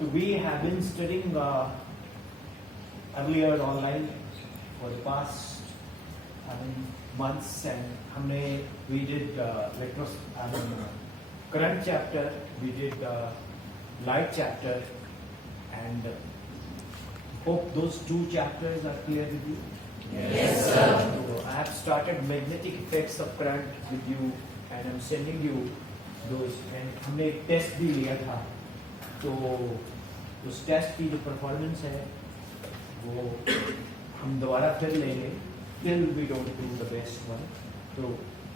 So we have been studying earlier online for the past months, and we did current chapter, we did light chapter, and hope those two chapters are clear with you. Yes, sir. So I have started magnetic effects of current with you, and I'm sending you those. And हमने एक test भी लिया था, तो उस test की जो performance है वो हम दोबारा फिर लेंगे till we don't do the best one. तो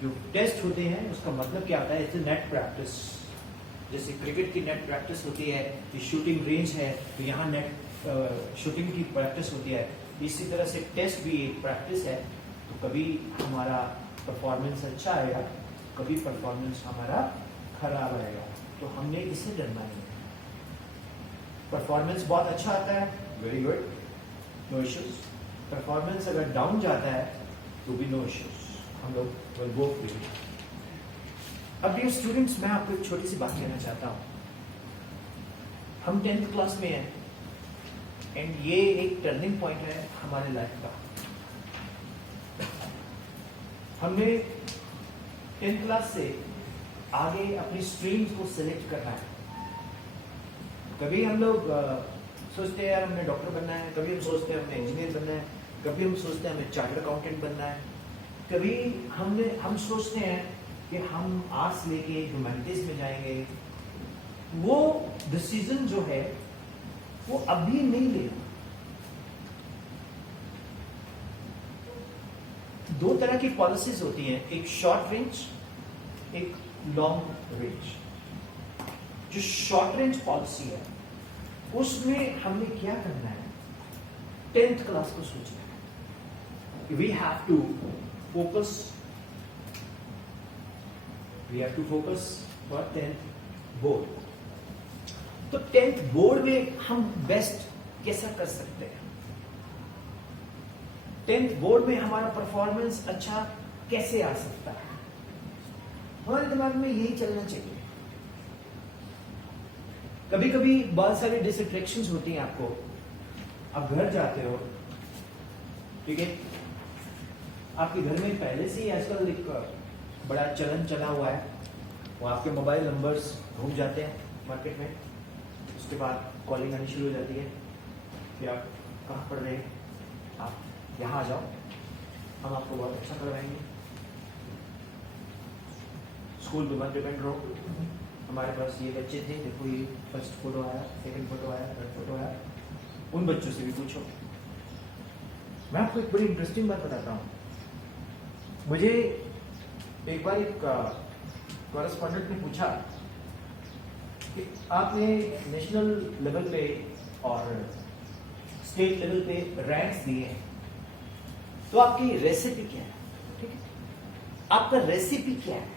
जो टेस्ट होते हैं उसका मतलब क्या होता है? It's net practice. जैसे क्रिकेट की नेट प्रैक्टिस होती है, ये शूटिंग रेंज है, तो यहाँ नेट शूटिंग की प्रैक्टिस होती है. इसी तरह से टेस्ट भी एक प्रैक्टिस है. तो कभी हमारा परफॉर्मेंस अच्छा आएगा, कभी परफॉर्मेंस हमारा खराब आएगा. तो हमने इसे डरना नहीं है. परफॉर्मेंस बहुत अच्छा आता है, very good, no issues. Performance अगर डाउन जाता है तो भी नो इश्यूज. हम लोग विल गो फ्री. अब डियर स्टूडेंट्स, मैं आपको एक छोटी सी बात कहना चाहता हूँ. हम 10th क्लास में हैं, एंड ये एक टर्निंग पॉइंट है हमारे लाइफ का. हमने 10th क्लास से आगे अपनी स्ट्रीम्स को सिलेक्ट करना है. कभी हम लोग सोचते हैं यार हमें डॉक्टर बनना है, कभी हम सोचते हैं हमें इंजीनियर बनना है, कभी हम सोचते हैं हमें चार्टर्ड अकाउंटेंट बनना है, कभी हम सोचते हैं कि हम आर्ट्स लेके ह्यूमैनिटीज में जाएंगे. वो डिसीजन जो है वो अभी नहीं लेना. दो तरह की पॉलिसीज होती हैं, एक शॉर्ट रेंज, एक लॉन्ग रेंज. जो शॉर्ट रेंज पॉलिसी है उसमें हमने क्या करना है? 10th क्लास को सोचना है. We have to focus for 10th board. तो 10th बोर्ड में हम बेस्ट कैसा कर सकते हैं? 10th बोर्ड में हमारा परफॉर्मेंस अच्छा कैसे आ सकता है? हमारे दिमाग में यही चलना चाहिए. कभी कभी बहुत सारी डिस्ट्रैक्शंस होती हैं आपको. आप घर जाते हो, ठीक है, आपके घर में पहले से ही आजकल एक बड़ा चलन चला हुआ है, वो आपके मोबाइल नंबर्स घूम जाते हैं मार्केट में. उसके बाद कॉलिंग आनी शुरू हो जाती है कि आप कहाँ पढ़ रहे हैं, आप यहाँ आ जाओ, हम आपको बहुत अच्छा करवाएंगे, स्कूल में मत डिपेंड रहो, हमारे पास ये बच्चे थे, देखो ये फर्स्ट फोटो आया, सेकंड फोटो आया, थर्ड फोटो आया. उन बच्चों से भी पूछो. मैं आपको एक बड़ी इंटरेस्टिंग बात बताता हूँ. मुझे एक बार एक कॉरेस्पॉन्डेंट ने पूछा कि आपने नेशनल लेवल पे और स्टेट लेवल पे रैंक्स दिए हैं, तो आपकी रेसिपी क्या है? ठीक है, आपका रेसिपी क्या है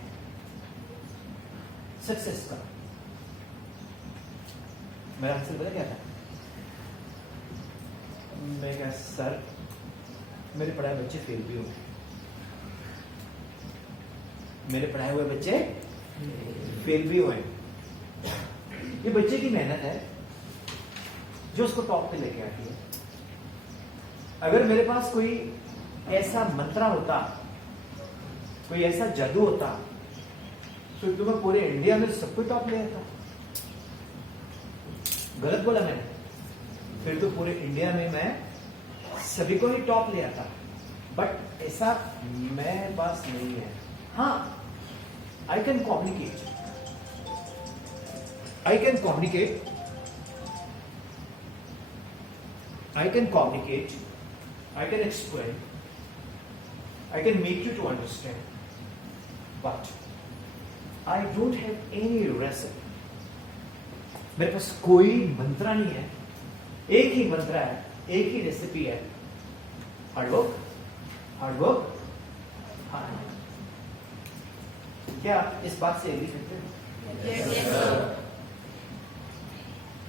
सक्सेस का? मेरा आंसर पता क्या था? मैं कहा सर, मेरे पढ़ाए बच्चे फेल भी हुए, मेरे पढ़ाए हुए बच्चे फेल भी हुए. ये बच्चे की मेहनत है जो उसको टॉप पे लेके आती है. अगर मेरे पास कोई ऐसा मंत्रा होता, कोई ऐसा जादू होता, तो मैं पूरे इंडिया में सबको टॉप ले आता. गलत बोला मैंने? फिर तो पूरे इंडिया में मैं सभी को ही टॉप ले आता. बट ऐसा मेरे पास नहीं है. हाँ, I can communicate. I can communicate. I can explain. I can make you to understand. But I don't have any recipe. मेरे पास कोई मंत्रा नहीं है. एक ही मंत्रा है, एक ही रेसिपी है. Hard work, hard work, hard work. क्या इस बात से एग्री करते हैं? Yes, sir.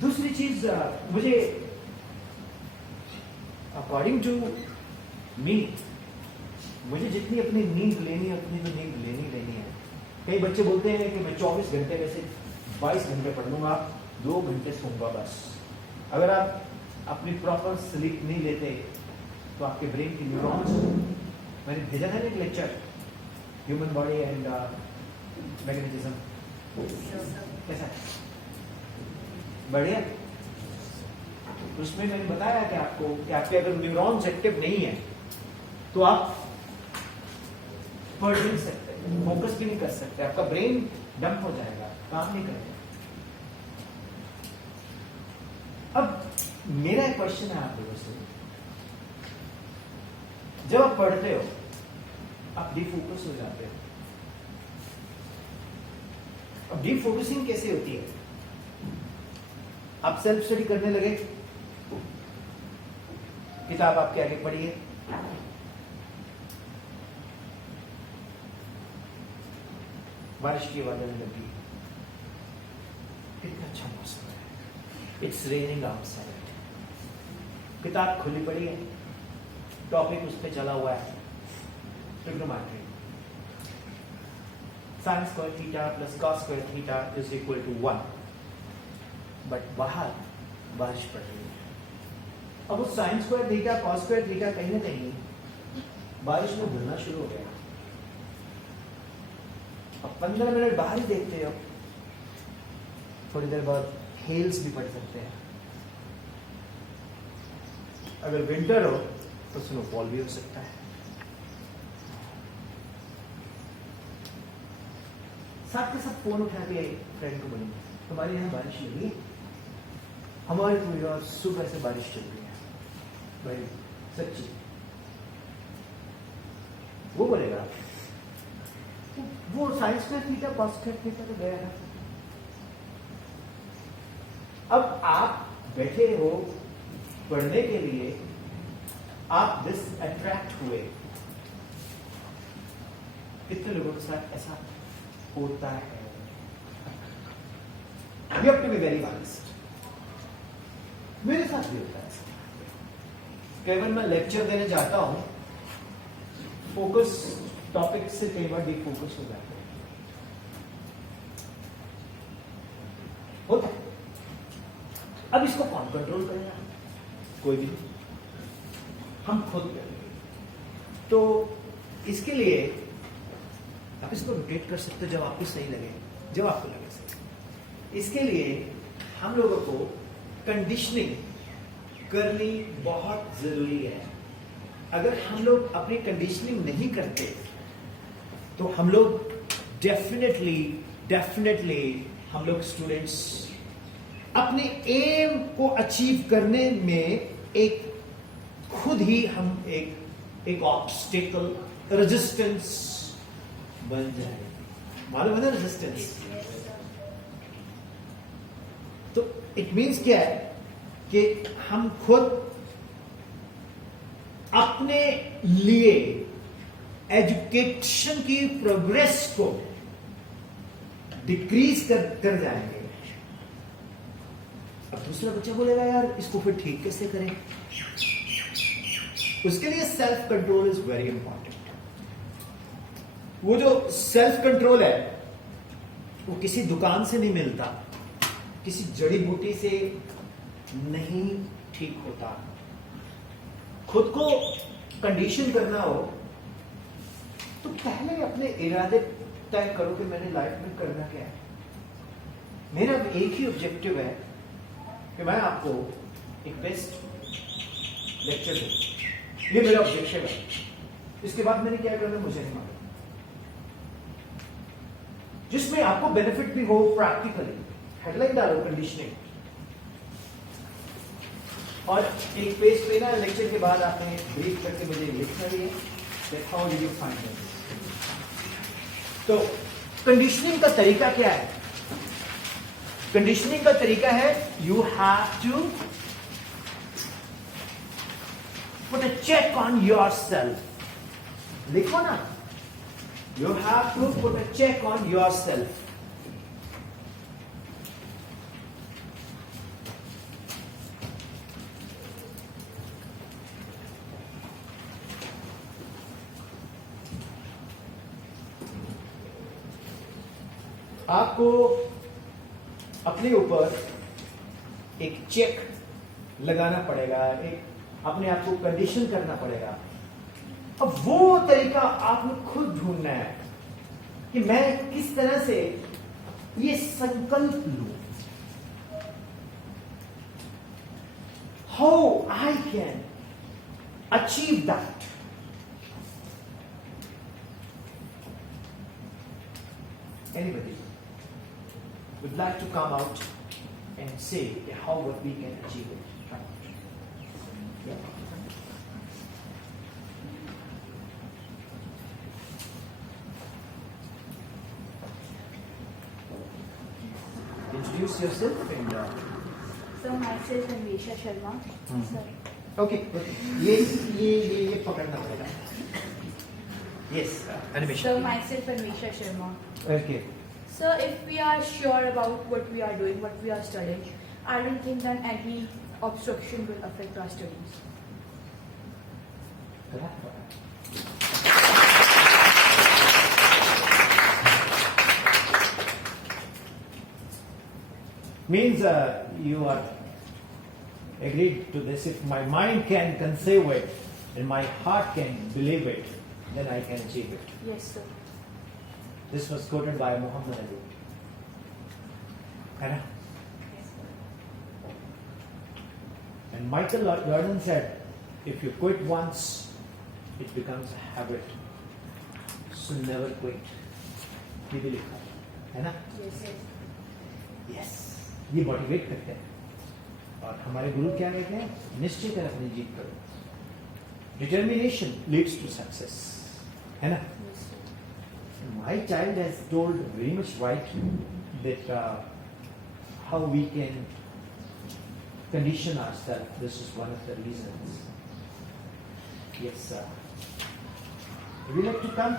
दूसरी चीज, मुझे अकॉर्डिंग टू मी, मुझे जितनी अपनी नींद लेनी है उतनी तो नींद लेनी है. कई बच्चे बोलते हैं कि मैं 24 घंटे में से 22 घंटे पढ़ लूंगा, 2 घंटे सोऊंगा बस। अगर आप अपनी प्रॉपर स्लीप नहीं लेते तो आपके ब्रेन के न्यूरॉन्स, मैंने भेजा था ना एक lecture, human body and magnetism, कैसा है? बढ़िया। उसमें मैंने बताया कि आपको कि आपके अगर न्यूरॉन्स एक्टिव नहीं है तो आप पढ़ नहीं सकते, फोकस भी नहीं कर सकते, आपका ब्रेन डंप हो जाएगा, काम नहीं करेगा। अब मेरा एक क्वेश्चन है आप लोगों से, जब आप पढ़ते हो आप डिफोकस हो जाते हो। अब डिफोकसिंग कैसे होती है? आप सेल्फ स्टडी करने लगे, किताब आपके आगे पढ़ी है, बारिश की आवाज आने लगी, कितना अच्छा मौसम है, इट्स रेनिंग आउटसाइड, किताब खुली पड़ी है, टॉपिक उस पर चला हुआ है, trigonometry, sin square theta plus cos square theta is equal to 1, but बाहर बारिश पड़ रही है। अब वो sin square theta cos square theta कहीं ना कहीं बारिश में घुलना शुरू हो गया। अब 15 मिनट बाहर ही देखते हो, थोड़ी देर बाद हेल्स भी पड़ सकते हैं, अगर विंटर हो तो स्नोफॉल भी हो सकता है। साथ के साथ फोन उठा के फ्रेंड को बोलेंगे तुम्हारे यहाँ बारिश लगी, हमारे तो यार सुबह से बारिश चल रही है भाई, सच्ची। वो बोलेगा वो साइंस में थीटा कॉस्टेट थीटा तो गया है। अब आप बैठे हो पढ़ने के लिए, आप दिस अट्रैक्ट हुए, कितने लोगों के साथ ऐसा होता है? You have to be very honest. मेरे साथ भी होता है ऐसा। केवल मैं लेक्चर देने जाता हूं, फोकस टॉपिक से कई बार डिफोकस हो जाता है, होता है। अब इसको कौन कंट्रोल करेगा? कोई भी नहीं, हम खुद करेंगे। तो इसके लिए आप इसको रोटेट कर सकते हो जब आपको सही लगे, जब आपको लगे सही। इसके लिए हम लोगों को कंडीशनिंग करनी बहुत जरूरी है। अगर हम लोग अपनी कंडीशनिंग नहीं करते तो हम लोग डेफिनेटली हम लोग स्टूडेंट्स अपने एम को अचीव करने में एक खुद ही हम एक ऑब्स्टेकल, रेजिस्टेंस बन जाएगा। मालूम है ना रेजिस्टेंस? तो इट मीन्स क्या है कि हम खुद अपने लिए एजुकेशन की प्रोग्रेस को डिक्रीज कर जाएंगे। अब दूसरा बच्चा बोलेगा यार इसको फिर ठीक कैसे करें? उसके लिए self control is very important. वो जो सेल्फ कंट्रोल है वो किसी दुकान से नहीं मिलता, किसी जड़ी बूटी से नहीं ठीक होता। खुद को कंडीशन करना हो तो पहले अपने इरादे तय करो कि मैंने लाइफ में करना क्या है। मेरा एक ही ऑब्जेक्टिव है कि मैं आपको एक बेस्ट लेक्चर दूं। ये मेरा ऑब्जेक्टिव है। इसके बाद मैंने क्या करना मुझे नहीं मालूम, जिसमें आपको बेनिफिट भी हो प्रैक्टिकली। हेडलाइन डालो कंडीशनिंग, और एक पेज पे ना लेक्चर के बाद आपने ब्रीफ करके मुझे लिखना भी है that how did you find it? तो कंडीशनिंग का तरीका क्या है? कंडीशनिंग का तरीका है you have to put a check on yourself. लिखो ना, you have to put a check on yourself. आपको अपने ऊपर एक चेक लगाना पड़ेगा, एक अपने आप को कंडीशन करना पड़ेगा। अब वो तरीका आपने खुद ढूंढना है कि मैं किस तरह से ये संकल्प लूं, how I can achieve that. Anybody would like to come out and say how what we can achieve it? Yeah. Introduce yourself and. So myself Anvesha Sharma. Sir. Okay. ये पकड़ना पड़ेगा. Yes, Anvesha. So myself Anvesha Sharma. Okay. So if we are sure about what we are doing, what we are studying, I don't think that any obstruction will affect our studies. Means you are agreed to this. If my mind can conceive it and my heart can believe it, then I can achieve it. Yes, sir. This was quoted by Muhammad Ali. है ना? And Michael Jordan said, if you quit once, it becomes a habit. So never quit. ये भी लिखा है ना? Yes, yes. Yes. ये motivate करते हैं। और हमारे गुरु क्या कहते हैं? निश्चय कर अपनी जीत करो। Determination leads to success. है ना? Yes, sir. My child has told very much right that how we can condition ourselves. This is one of the reasons. Yes, sir. Would you like to come?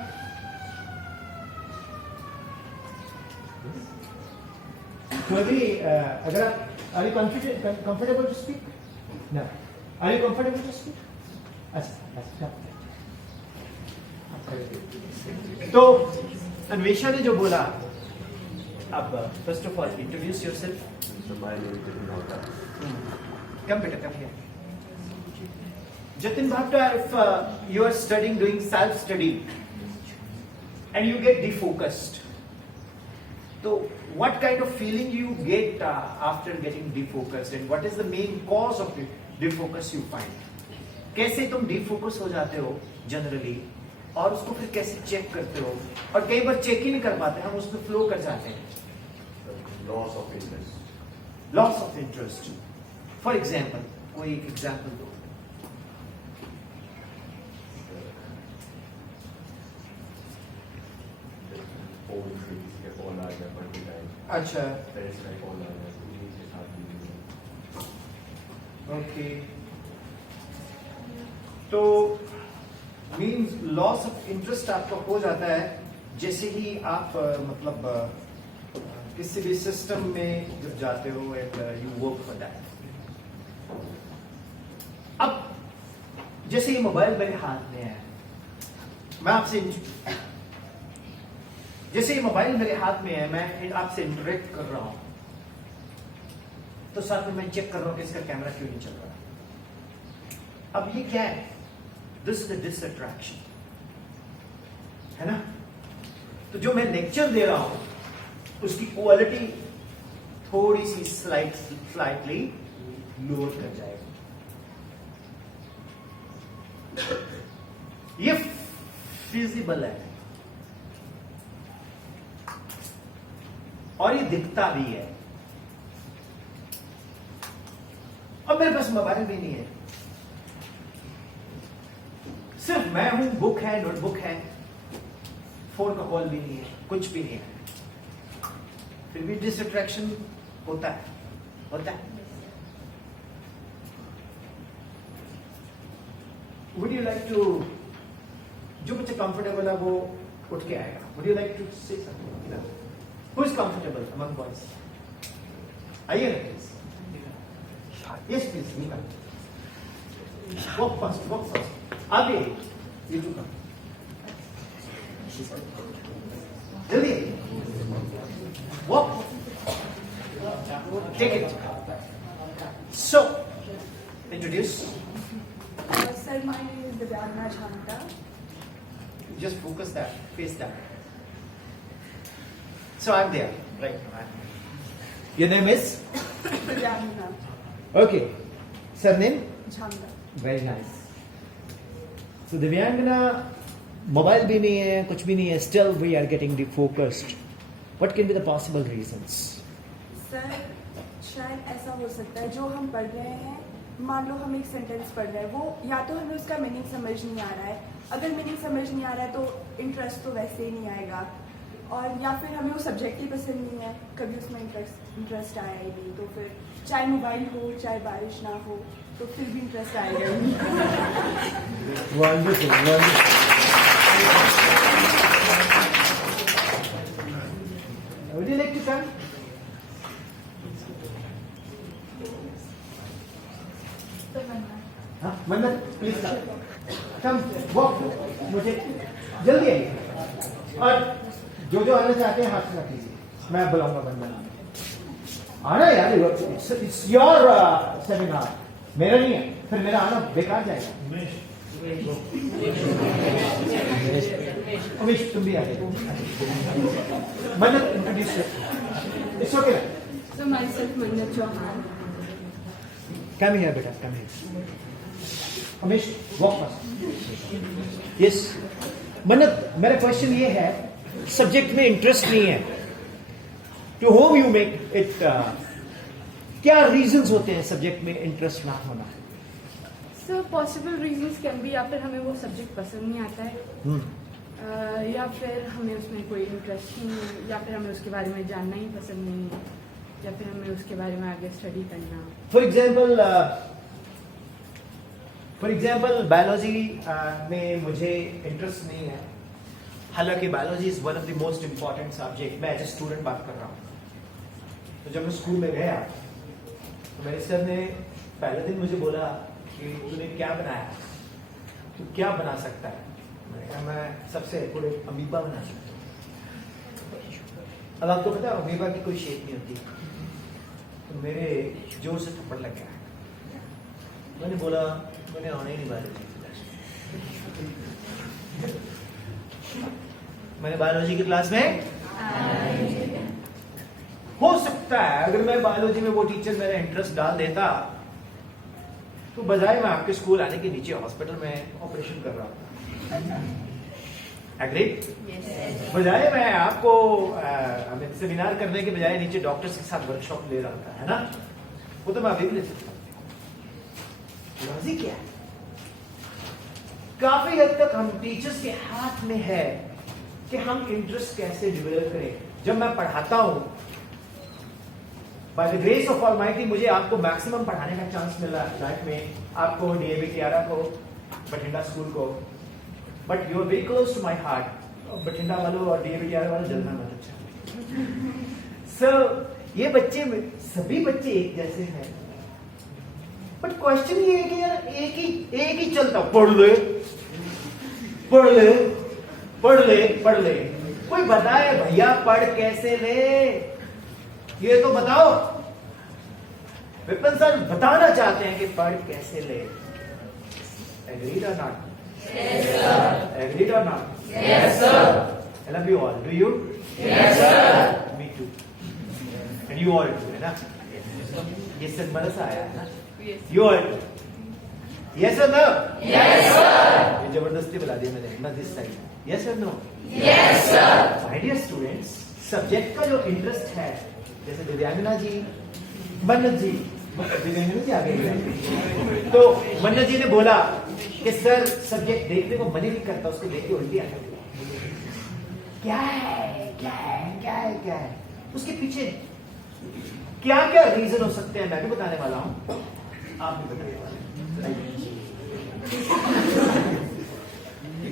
So अगर आप are you comfortable to speak? No. Are you comfortable to speak? अच्छा। तो अन्वेषा ने जो बोला, अब first of all introduce yourself. Come better, come here. Jatin Bhatta, if you are studying, doing self-study, and you get defocused, so what kind of feeling you get after getting defocused, and what is the main cause of defocus you find? कैसे तुम defocus हो जाते हो generally, और उसको फिर कैसे check करते हो, और कई बार चेक ही नहीं कर पाते, हम उसमें फ्लो कर जाते हैं। Loss of interest. Loss of interest. For example, कोई एक एग्जाम्पल दो। Phone trees के कॉल आ गया बर्थडे टाइम। अच्छा। फ्रेंड्स का कॉल आ गया, उन्हीं के साथ भी। ओके। तो मीन्स लॉस ऑफ इंटरेस्ट आपका हो जाता है जैसे ही आप मतलब किसी भी सिस्टम में जब जाते हो and you work for that. अब जैसे ये मोबाइल मेरे हाथ में है, मैं आपसे जैसे ये मोबाइल मेरे हाथ में है, मैं आपसे इंटरेक्ट कर रहा हूं, तो साथ में मैं चेक कर रहा हूं कि इसका कैमरा क्यों नहीं चल रहा। अब ये क्या है? दिस इज द डिसअट्रैक्शन, है ना? तो जो मैं लेक्चर दे रहा हूं उसकी क्वालिटी थोड़ी सी स्लाइटली लोअर कर जाएगी। ये फिजिबल है और ये दिखता भी है। अब मेरे पास मोबाइल भी नहीं है, सिर्फ मैं हूं, बुक है, नोटबुक है, फोन का कॉल भी नहीं है, कुछ भी नहीं है, फिर भी डिसअट्रैक्शन होता है। वुड यू लाइक टू, जो बच्चे कंफर्टेबल है वो उठ के आएगा। Would you like to say something? Who is comfortable among boys? आइए ना please. Yes please, walk fast आगे, ये टू कम जल्दी, walk, take it, So, introduce. Sir, my name is Divyangna Jhanda. Just focus that, face that. So I'm there, right now. Your name is? Divyangna Okay. Surname? Jhanda. Very nice. So Divyangna, mobile भी नहीं है, कुछ भी नहीं है. Still we are getting defocused. What can be the possible reasons? Sir शायद ऐसा हो सकता है जो हम पढ़ रहे हैं, मान लो हम एक सेंटेंस पढ़ रहे हैं, वो या तो हमें उसका मीनिंग समझ नहीं आ रहा है. अगर मीनिंग समझ नहीं आ रहा है तो इंटरेस्ट तो वैसे ही नहीं आएगा, और या फिर हमें वो सब्जेक्ट ही पसंद नहीं है, कभी उसमें इंटरेस्ट आया ही नहीं, तो फिर चाहे मोबाइल हो चाहे बारिश ना हो तो फिर भी इंटरेस्ट आएगा ही नहीं. Wonderful, wonderful. Would you like to come? हाँ, मंदन, please come. Come, walk. मुझे जल्दी आइए. और जो आना चाहते हैं हाथ से रख लीजिए. मैं बुलाऊंगा मंदन. आना यार, it's your seminar. मेरा नहीं है. फिर मेरा आना बेकार जाएगा. उमेश, तुम भी आ जाओ. मंदन, introduce yourself. It's okay. So myself Mannat Chauhan. Come here, beta. Come here. Umesh, walk first. Yes. मन्नत, मेरा क्वेश्चन ये है, सब्जेक्ट में इंटरेस्ट नहीं है. To whom you make it, क्या रीजंस होते हैं सब्जेक्ट में इंटरेस्ट ना होना? So possible reasons can be, या फिर हमें वो सब्जेक्ट पसंद नहीं आता है, या फिर हमें उसमें कोई इंटरेस्ट नहीं है, या फिर हमें उसके बारे में जानना ही पसंद नहीं है, या फिर हमें उसके बारे में आगे स्टडी करना. फॉर एग्जाम्पल बायोलॉजी में मुझे इंटरेस्ट नहीं है, हालांकि biology is one of the most important subject. मैं एज ए स्टूडेंट बात कर रहा हूँ. तो जब मैं स्कूल में गया तो मेरे सर ने पहले दिन मुझे बोला कि तूने क्या बनाया, तू क्या बना सकता है. मैंने कहा मैं सबसे पूरे अमीबा बना सकता हूँ. अब आपको पता है अमीबा की कोई शेप नहीं होती. तो मेरे जोर से थप्पड़ लग गया. मैंने बोला मैंने आने ही नहीं बायोलॉजी. मैंने बायोलॉजी की क्लास में हो सकता है अगर मैं बायोलॉजी में वो टीचर मेरा इंटरेस्ट डाल देता तो बजाय मैं आपके स्कूल आने के नीचे हॉस्पिटल में ऑपरेशन कर रहा हूँ. एग्रीड? बजाय मैं आपको सेमिनार करने के बजाय नीचे डॉक्टर्स के साथ वर्कशॉप ले रहा था, है ना? वो तो मैं अभी भी ले सकता हूँ. लॉजिक क्या है? काफी हद तक हम टीचर्स के हाथ में है कि हम इंटरेस्ट कैसे डेवलप करें. जब मैं पढ़ाता हूं, by the grace of almighty मुझे आपको मैक्सिमम पढ़ाने का चांस मिला लाइफ में, आपको डीएवी टियारा को, बठिंडा स्कूल को. But you are very close to my heart. Bathinda वालों और डीएवी टियारा वालों जलना मत. अच्छा सो ये बच्चे सभी बच्चे एक जैसे हैं. बट क्वेश्चन ये है कि यार एक ही चलता. पढ़ ले पढ़ ले पढ़ ले पढ़ ले. कोई बताए भैया पढ़ कैसे ले, ये तो बताओ. विपिन सर बताना चाहते हैं कि पढ़ कैसे ले. एग्रीड और not? Yes, sir. Agreed or not? Yes, sir. I love you all. Do you? Yes, sir. Me too. And you all too, है ना? ये सब मदद से आया है ना? Yes. You all too. Yes or no? Yes, sir. ये जबरदस्ती बुला दिया मैंने. ना this side. Yes or no? Yes, sir. My dear students, subject का जो इंटरेस्ट है, जैसे दिव्यांगना जी, मन्नत जी, दिव्यांगना जी आगे गए. तो मन्नत जी ने बोला कि सर सब्जेक्ट देखने को मन ही नहीं करता, उसको देख के उल्टी आ जाती है. क्या है क्या है क्या है क्या है उसके पीछे क्या क्या रीजन हो सकते हैं मैं भी बताने वाला हूं, आप भी बताने वाले हैं.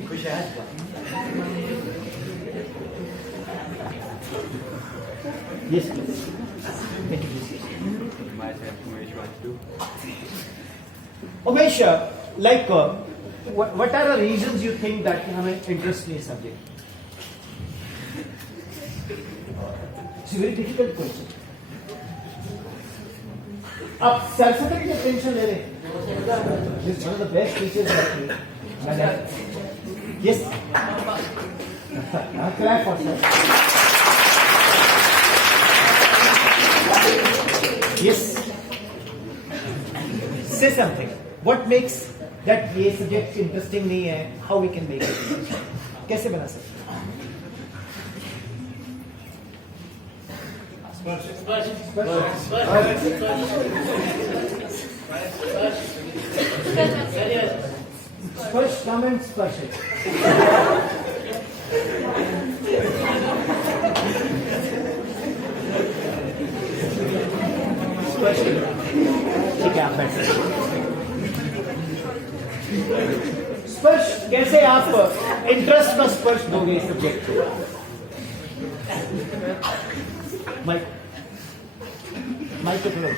खुश है आज का? Yes, please. Myself, Umesh wants to. Umesh, like, what are the reasons you think that हमें interest in subject? It's a very difficult question. आप सरसते की टेंशन ले रहे हैं This is one of the best teachers actually. Yes. Clap for sir. Yes. Say something. What makes that ये subject interesting नहीं है? How we can make it? कैसे बना सकते? First comments, first. ठीक है, आप बैठे। स्पर्श कैसे आप इंटरेस्ट का स्पर्श दोगे इस सब्जेक्ट को? माइक को लो।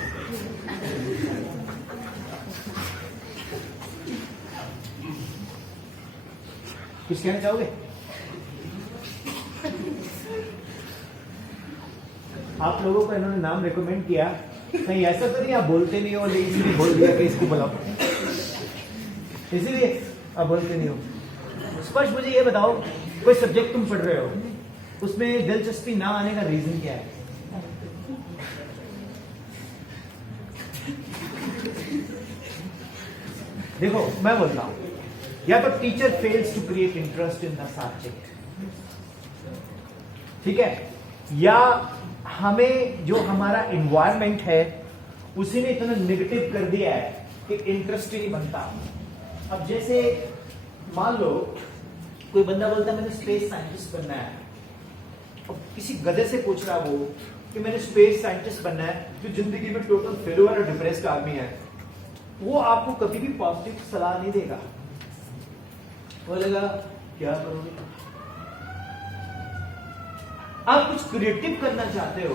कुछ कहना चाहोगे? आप लोगों को इन्होंने नाम रिकमेंड किया, कहीं ऐसा तो नहीं आप बोलते नहीं हो, लेकिन इसलिए बोल दिया कि इसको बुलाओ, इसीलिए आप बोलते नहीं हो। स्पर्श मुझे ये बताओ, कोई सब्जेक्ट तुम पढ़ रहे हो, उसमें दिलचस्पी ना आने का रीजन क्या है? देखो मैं बोलता हूं, या तो teacher fails to create interest in the subject, ठीक है, या हमें जो हमारा एनवायरनमेंट है उसी ने इतना नेगेटिव कर दिया है कि इंटरेस्ट ही नहीं बनता। अब जैसे मान लो कोई बंदा बोलता है मैंने स्पेस साइंटिस्ट बनना है, अब किसी गधे से पूछ रहा वो कि मैंने स्पेस साइंटिस्ट बनना है, जो जिंदगी में टोटल फेलियर और डिप्रेस्ड आदमी है, वो आपको कभी भी पॉजिटिव सलाह नहीं देगा, बोलेगा क्या करोगे? आप कुछ क्रिएटिव करना चाहते हो